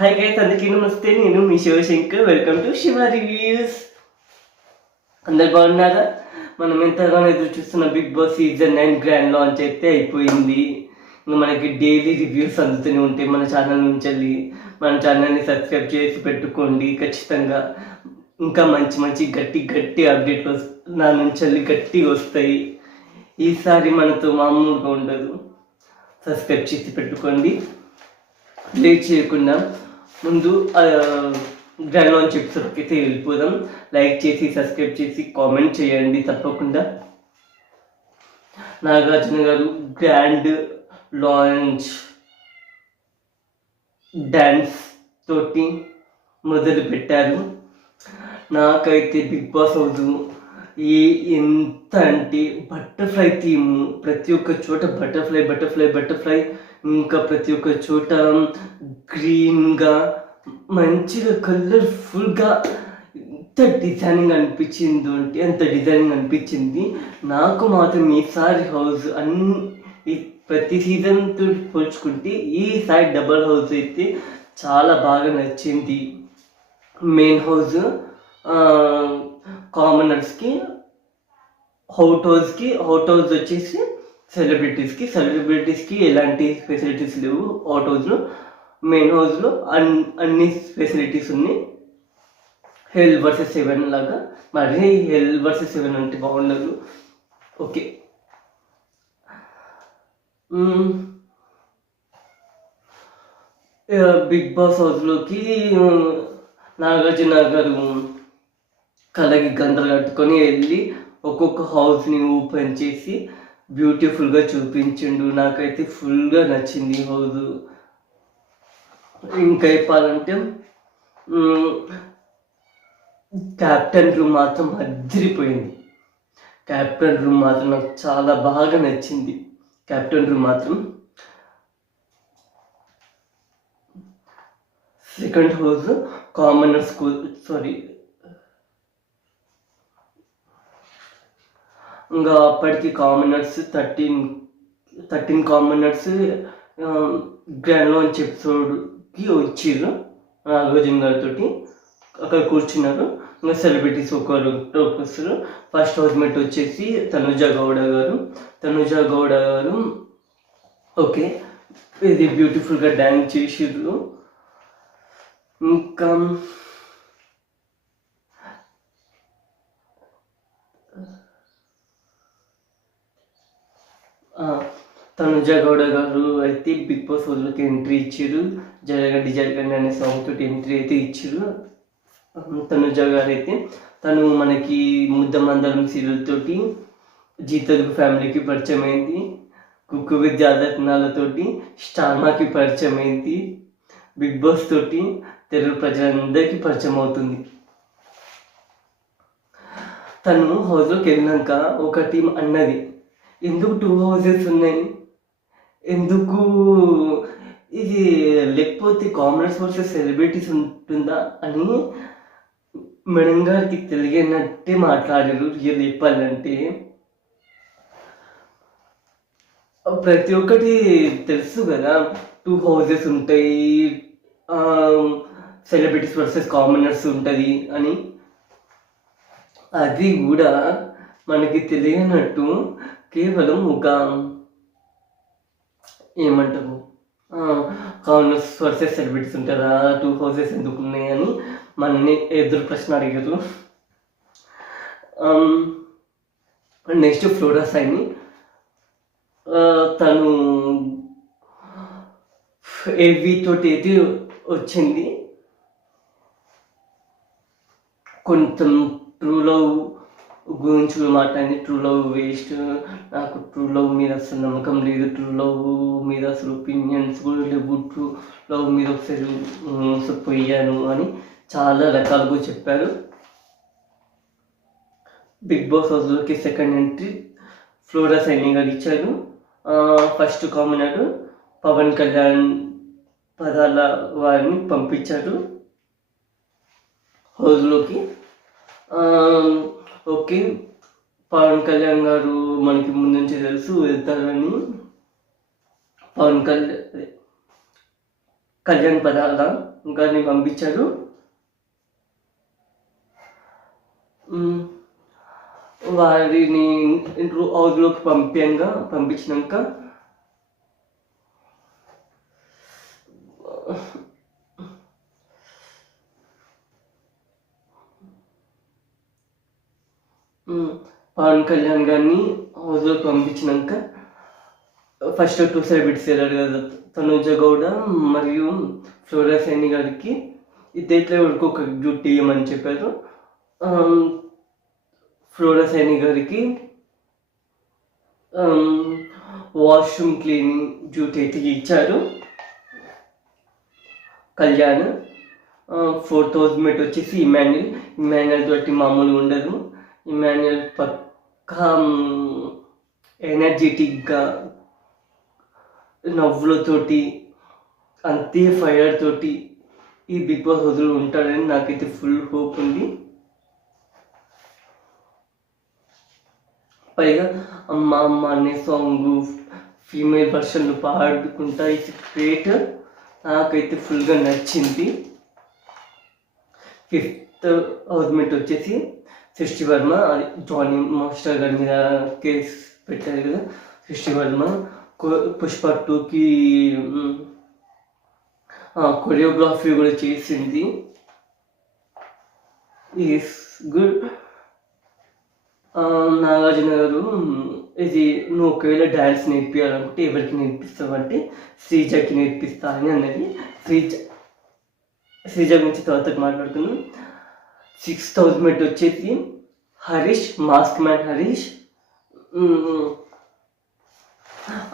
Hi guys, అందరికీ నమస్తే. నేను మీ Shivashankar. Welcome to Shiva reviews. అందరు బాగున్నారా? మనం ఎంతగానో ఎదురు చూస్తున్న Big Boss season 9 grand launch అయితే అయిపోయింది. ఇంకా మనకి డైలీ రివ్యూస్ అందుతూనే ఉంటాయి మన ఛానల్ నుంచి. మన ఛానల్ని సబ్స్క్రైబ్ చేసి పెట్టుకోండి ఖచ్చితంగా. ఇంకా మంచి మంచి గట్టి అప్డేట్లు నా నుంచి గట్టిగా వస్తాయి. ఈసారి మనతో మామూలుగా ఉండదు. సబ్స్క్రైబ్ చేసి పెట్టుకోండి. లేట్ చేయకుండా ముందు గ్రాండ్ లాంచ్ ఎపిసోడ్కి అయితే వెళ్ళిపోదాం. లైక్ చేసి సబ్స్క్రైబ్ చేసి కామెంట్ చేయండి తప్పకుండా. నాగార్జున గారు గ్రాండ్ లాంచ్ డ్యాన్స్ తోటి మొదలు పెట్టారు. నాకైతే బిగ్ బాస్ హౌస్ ఎంత అంటే బటర్ఫ్లై థీమ్, ప్రతి ఒక్క చోట బటర్ఫ్లై, ఇంకా ప్రతి ఒక్క చోట గ్రీన్గా మంచిగా కలర్ఫుల్గా ఎంత డిజైనింగ్ అనిపించిందో అంటే అంత డిజైనింగ్ అనిపించింది. నాకు మాత్రం ఈసారి హౌస్ ప్రతి సీజన్తో పోల్చుకుంటే ఈసారి డబల్ హౌస్ అయితే చాలా బాగా నచ్చింది. మెయిన్ హౌస్ కామనర్స్కి, అవుట్ హౌస్ వచ్చేసి సెలబ్రిటీస్కి ఎలాంటి ఫెసిలిటీస్ లేవు. అవుట్ హౌస్లో, మెయిన్ హౌస్లో అన్ని ఫెసిలిటీస్ ఉన్నాయి. హెల్ వర్సెస్ 7 లాగా. మరి హెల్ వర్సెస్ 7 అంటే బాగుండదు. ఓకే, బిగ్ బాస్ హౌస్లోకి నాగార్జున గారు కళ్ళకి గంటలు కట్టుకొని వెళ్ళి ఒక్కొక్క హౌస్ని ఓపెన్ చేసి బ్యూటిఫుల్గా చూపించిండు. నాకైతే ఫుల్గా నచ్చింది హౌస్. ఇంకా చెప్పాలంటే క్యాప్టెన్ రూమ్ మాత్రం అదిరిపోయింది. క్యాప్టెన్ రూమ్ మాత్రం నాకు చాలా బాగా నచ్చింది. క్యాప్టెన్ రూమ్ మాత్రం. సెకండ్ హౌస్ కామనర్స్ ఇంకా అప్పటికి కామనర్స్ 13 కామనర్స్ గ్రాండ్ లాంచ్ ఎపిసోడ్కి వచ్చిర్రు. నాగార్జున గారితో అక్కడ కూర్చున్నారు. ఇంకా సెలబ్రిటీస్ ఒకరు వస్తారు. ఫస్ట్ హౌస్మేట్ వచ్చేసి తనుజ గౌడ గారు ఓకే, ఇది బ్యూటిఫుల్గా డ్యాన్స్ చేసిర్రు. ఇంకా తనుజ గౌడ గారు అయితే బిగ్ బాస్ వాళ్ళకి ఎంట్రీ ఇచ్చారు. జరగండి అనే సాంగ్ తోటి ఎంట్రీ అయితే ఇచ్చారు. తనుజ గారు అయితే తను మనకి ముద్దమందరం సీరియల్ తోటి జీ తెలుగు ఫ్యామిలీకి పరిచయం అయింది. కుక్కు విత్ జాతరత్నాలతోటి స్టార్మాకి పరిచయం అయింది. బిగ్ బాస్ తోటి తెలుగు ప్రజలందరికీ పరిచయం అవుతుంది. తను హౌస్లోకి వెళ్ళినాక ఒక టీం అన్నది, ఎందుకు 2 హౌసెస్ ఉన్నాయి, ఎందుకు ఇది లేకపోతే కామనర్స్ వర్సెస్ సెలబ్రిటీస్ ఉంటుందా అని మేడం గారికి తెలియనట్టే మాట్లాడారు. రియల్ చెప్పాలంటే ప్రతి ఒక్కటి తెలుసు కదా, 2 హౌసెస్ ఉంటాయి, సెలబ్రిటీస్ వర్సెస్ కామనర్స్ ఉంటుంది అని. అది కూడా మనకి తెలియనట్టు కేవలం ఒక ఏమంటారు, కామనర్స్ వర్సెస్ సెలబ్రిటీస్ ఉంటారా, 2 హౌసెస్ ఎందుకు ఉన్నాయని మనని ఎదురు ప్రశ్న అడిగారు. నెక్స్ట్ ఫ్లోరా సైని, తను ఏవి తోటి అయితే వచ్చింది. కొంచెం ట్రూ లవ్ గురించి మాట్లాడింది. ట్రూ లవ్ వేస్ట్, నాకు ట్రూ లవ్ మీద అసలు నమ్మకం లేదు, ట్రూ లవ్ మీద అసలు ఒపీనియన్స్ కూడా లేవు, ట్రూ లవ్ మీద ఒకసారి మోసపోయాను అని చాలా రకాలుగా చెప్పారు. బిగ్ బాస్ హౌస్లోకి సెకండ్ ఎంట్రీ ఫ్లోరా సైని గారు ఇచ్చారు. ఫస్ట్ కామనర్ పవన్ కళ్యాణ్ పదాల వారిని పంపించారు హౌస్లోకి. ఓకే, పవన్ కళ్యాణ్ గారు మనకి ముందు నుంచి తెలుసు వెళ్తారని. పవన్ కళ్యాణ్ పదాల గారిని పంపించారు. వారిని హౌస్లోకి పంపించినాక పవన్ కళ్యాణ్ గారిని హౌస్లోకి పంపించినాక ఫస్ట్ 2 సెలబ్రిటీస్ వెళ్ళారు కదా, తనుజ గౌడ మరియు ఫ్లోరా సైని గారికి ఇద్దరిలో ఒక డ్యూటీ ఇవ్వమని చెప్పారు. ఫ్లోరా సైని గారికి వాష్రూమ్ క్లీనింగ్ డ్యూటీ అయితే ఇచ్చారు. కళ్యాణ్ 4th హౌస్మేట్ వచ్చేసి ఇమాన్యుయల్ తోటి మామూలు ఉండదు. ఇమాన్యుయల్ పక్కా ఎనర్జెటిక్గా నవ్వులతోటి అంతే ఫైర్ తోటి ఈ బిగ్ బాస్ హౌస్లో ఉంటాడని నాకైతే ఫుల్ హోప్ ఉంది. పైగా అమ్మ అమ్మ అనే సాంగ్ ఫీమేల్ వర్షన్లు పాడుకుంటా ఇది గ్రేట్, నాకైతే ఫుల్గా నచ్చింది. 5th హౌస్మేట్ వచ్చేసి సృష్టి వర్మ. అది జానీ మాస్టర్ గారి మీద కేసు పెట్టారు కదా. సృష్టి వర్మ పుష్ప 2కి కొరియోగ్రఫీ కూడా చేసింది. Is good. నాగార్జున గారు ఇది నువ్వు ఒకవేళ డ్యాన్స్ నేర్పించాలంటే ఎవరికి నేర్పిస్తావు అంటే శ్రీజకి నేర్పిస్తా అని అన్నది. శ్రీజ గురించి తర్వాత మాట్లాడుతున్నాం. 6th హౌస్మేట్ వచ్చేసి హరీష్, మాస్క్ మ్యాన్ హరీష్.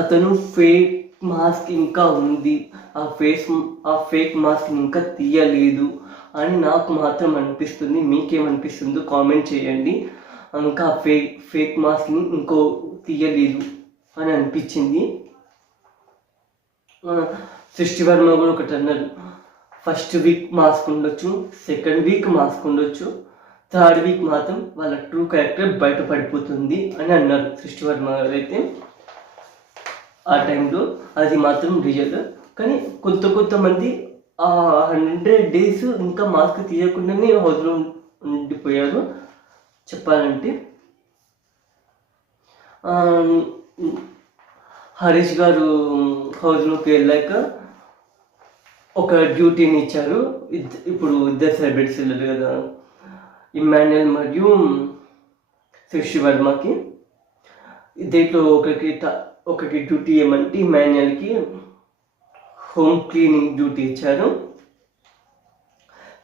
అతను ఫేక్ మాస్క్ ఇంకా ఉంది, ఆ ఫేక్ మాస్క్ ఇంకా తీయలేదు అని నాకు మాత్రం అనిపిస్తుంది. మీకేమనిపిస్తుందో కామెంట్ చేయండి. ఇంకా ఫేక్ మాస్క్ని ఇంకో తీయలేదు అని అనిపించింది. సృష్టి వర్మ కూడా ఒకటి అన్నారు, ఫస్ట్ వీక్ మాస్క్ ఉండొచ్చు, సెకండ్ వీక్ మాస్క్ ఉండొచ్చు, థర్డ్ వీక్ మాత్రం వాళ్ళ ట్రూ క్యారెక్టర్ బయటపడిపోతుంది అని అన్నారు సృష్టి వర్మ గారు అయితే. ఆ టైంలో అది మాత్రం రియల్. కానీ కొంతమంది 100 days ఇంకా మాస్క్ తీయకుండానే హౌస్లో ఉండిపోయారు. చెప్పాలంటే హరీష్ గారు హౌస్లోకి వెళ్ళాక ఒక డ్యూటీని ఇచ్చారు. ఇప్పుడు ఇద్దరు సెలబ్రిటీస్ వెళ్ళారు కదా, ఇమాన్యుయల్ మరియు సృష్టి వర్మకి. దీంట్లో ఒకటి డ్యూటీ ఏమంటే ఇమాన్యుయల్కి హోమ్ క్లీనింగ్ డ్యూటీ ఇచ్చారు.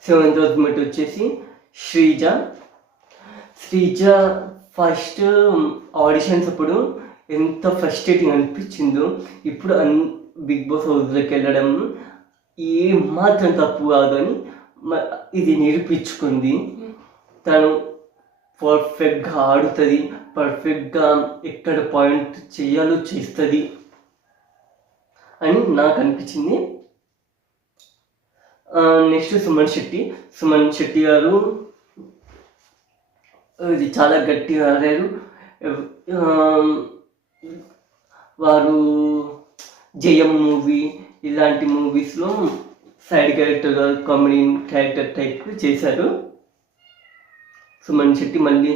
7th హౌస్మేట్ వచ్చేసి శ్రీజ. ఫస్ట్ ఆడిషన్స్ అప్పుడు ఎంత ఫ్రస్ట్రేటింగ్ అనిపించిందో, ఇప్పుడు బిగ్ బాస్ హౌస్లోకి వెళ్ళడం ఏమాత్రం తప్పు కాదని ఇది నిరూపించుకుంది. తను పర్ఫెక్ట్గా ఆడుతుంది, పర్ఫెక్ట్గా ఎక్కడ పాయింట్ చేయాలో చేస్తుంది అని నాకు అనిపించింది. నెక్స్ట్ సుమన్ శెట్టి గారు ఇది చాలా గట్టిగా ఆడారు. వారు జయం మూవీ ఇలాంటి మూవీస్లో సైడ్ క్యారెక్టర్గా కామెడీ క్యారెక్టర్ టైప్ చేశారు. సుమన్ శెట్టి మళ్ళీ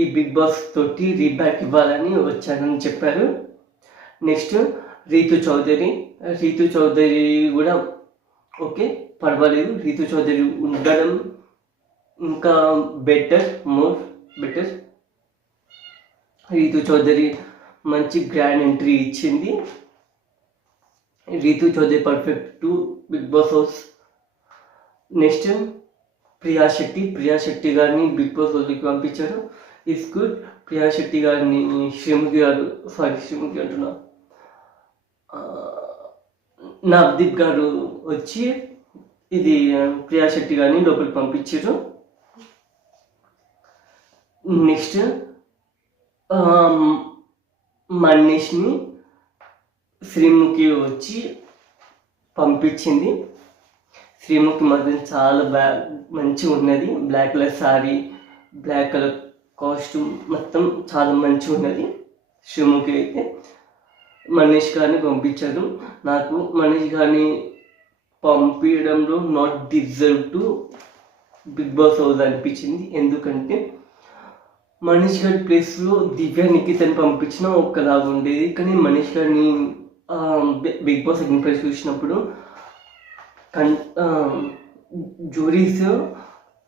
ఈ బిగ్ బాస్ తోటి రీబ్యాక్ ఇవ్వాలని వచ్చానని చెప్పారు. నెక్స్ట్ రీతు చౌదరి కూడా ఓకే, పర్వాలేదు. రీతు చౌదరి ఉండడం ఇంకా మోర్ బెటర్. రీతు చౌదరి మంచి గ్రాండ్ ఎంట్రీ ఇచ్చింది. Rithu Chowdary perfect to big Boss house. Next Priya Shetty గారిని బిగ్ బాస్ హౌస్కి పంపించారు. It's good. ప్రియా శెట్టి గారిని శ్రీముఖి అంటున్నా, నవదీప్ గారు వచ్చి ఇది ప్రియా శెట్టి గారిని లోపలికి పంపించారు. నెక్స్ట్ మనీష్ని శ్రీముఖి వచ్చి పంపించింది. శ్రీముఖి మాత్రం చాలా మంచిగా ఉన్నది. Black colour sari, black colour costume మొత్తం చాలా మంచిగా ఉన్నది. శ్రీముఖి అయితే మనీష్ గారిని పంపించారు. నాకు మనీష్ గారిని పంపించడంలో not deserve to big Boss house అనిపించింది. ఎందుకంటే మనీష్ గారి ప్లేస్లో దివ్య నిఖితని పంపించిన ఒక్కలాగా ఉండేది. కానీ మనీష్ గారిని బిగ్ బాస్ సెకండ్ చూసినప్పుడు జూరీస్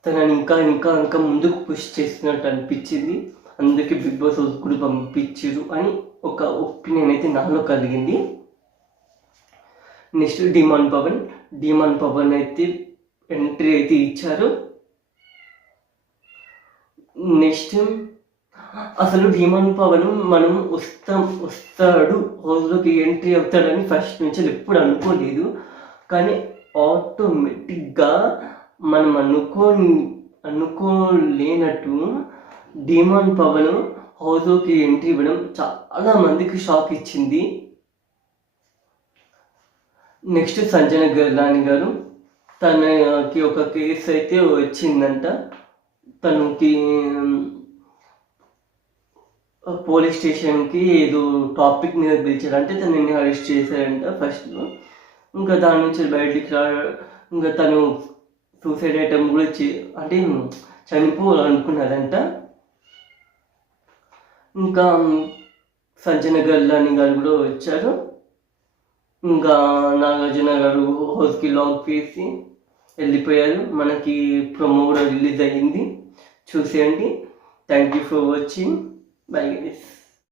తనని ఇంకా ఇంకా ఇంకా ముందుకు పుష్ చేస్తున్నట్టు అనిపించింది. అందుకే బిగ్ బాస్ హౌస్ కూడా పంపించారు అని ఒక ఒపీనియన్ అయితే నాలో కలిగింది. నెక్స్ట్ డిమాన్ పవన్ అయితే ఎంట్రీ అయితే ఇచ్చారు. నెక్స్ట్ అసలు డిమాన్ పవన్ మనం వస్తాడు హౌస్లోకి ఎంట్రీ అవుతాడని ఫస్ట్ నుంచి ఎప్పుడు అనుకోలేదు. కానీ ఆటోమేటిక్గా మనం అనుకోలేనట్టు డిమాన్ పవన్ హౌస్లోకి ఎంట్రీ ఇవ్వడం చాలా మందికి షాక్ ఇచ్చింది. నెక్స్ట్ సంజన గర్లాని గారు, తనకి ఒక కేసు అయితే వచ్చిందంట. తనకి పోలీస్ స్టేషన్కి ఏదో టాపిక్ మీద పిలిచారంటే తనని అరెస్ట్ చేశారంట ఫస్ట్లో. ఇంకా దాని నుంచి బయటికి ఇంకా తను సూసైడ్ ఐటమ్ కూడా అంటే చనిపోవాలనుకున్నదంట. ఇంకా సంజన గర్లాని గారు కూడా వచ్చారు. ఇంకా నాగార్జున గారు హౌస్కి లాక్ చేసి వెళ్ళిపోయారు. మనకి ప్రొమో కూడా రిలీజ్ అయ్యింది, చూసేయండి. Thank you for watching. Bye guys.